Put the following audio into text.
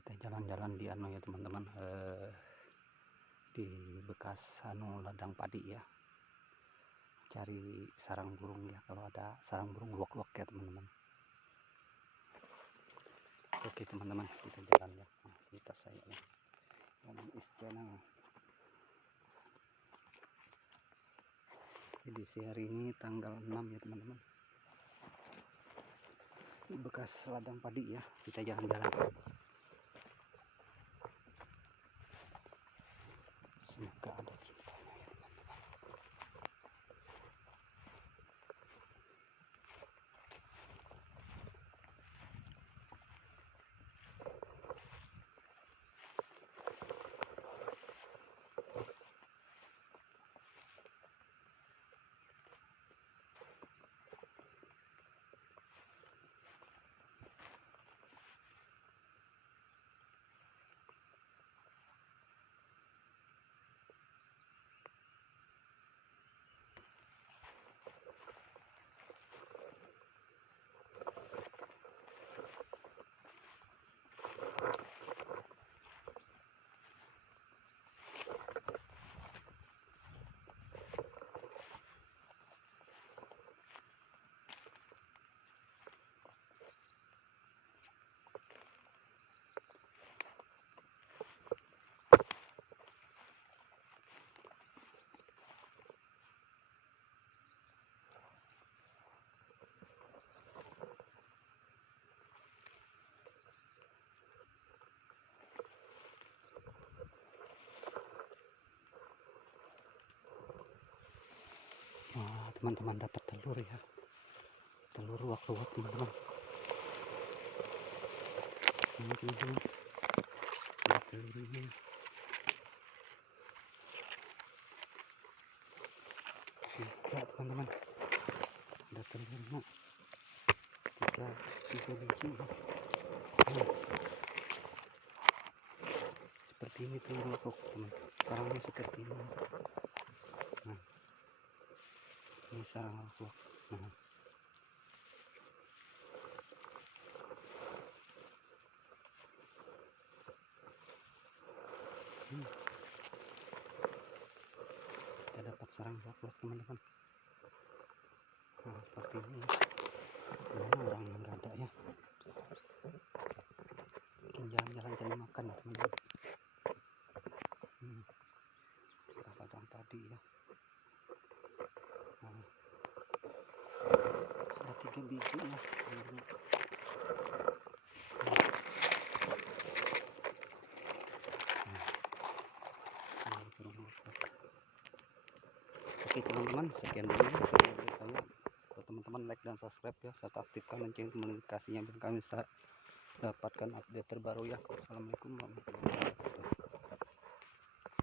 kita jalan-jalan di ya teman-teman, di bekas ladang padi ya, cari sarang burung ya, kalau ada sarang burung luwak-luwak ya teman-teman. Oke teman-teman, kita jalan ya. Kita saya ya, is channel. Edisi hari ini tanggal 6 ya teman-teman, di bekas ladang padi ya, kita jalan-jalan. Semoga ada ceritanya ya teman-teman. Wah, teman-teman dapat telur ya, telur luwak-luwak teman-teman. Ini teman-teman, ada telurnya. Lihat teman-teman, ada telurnya, tiga biji ya. Seperti ini telur luwak teman, sarangnya seperti ini. Nah, ini sarang luwak. Nah, kita dapat sarang luwak teman-teman. Nah, seperti ini. Mana orang yang nggak ada ya, mungkin jalan-jalan cari makan ya teman-teman. Bekas ladang padi ya. Nah, ada 3 biji ya teman-teman. Oke teman-teman, sekian dulu video dari saya. Kalau teman-teman like dan subscribe ya, serta aktifkan lonceng komunikasinya biar kami bisa dapatkan update terbaru ya. Assalamualaikum warahmatullahi wabarakatuh.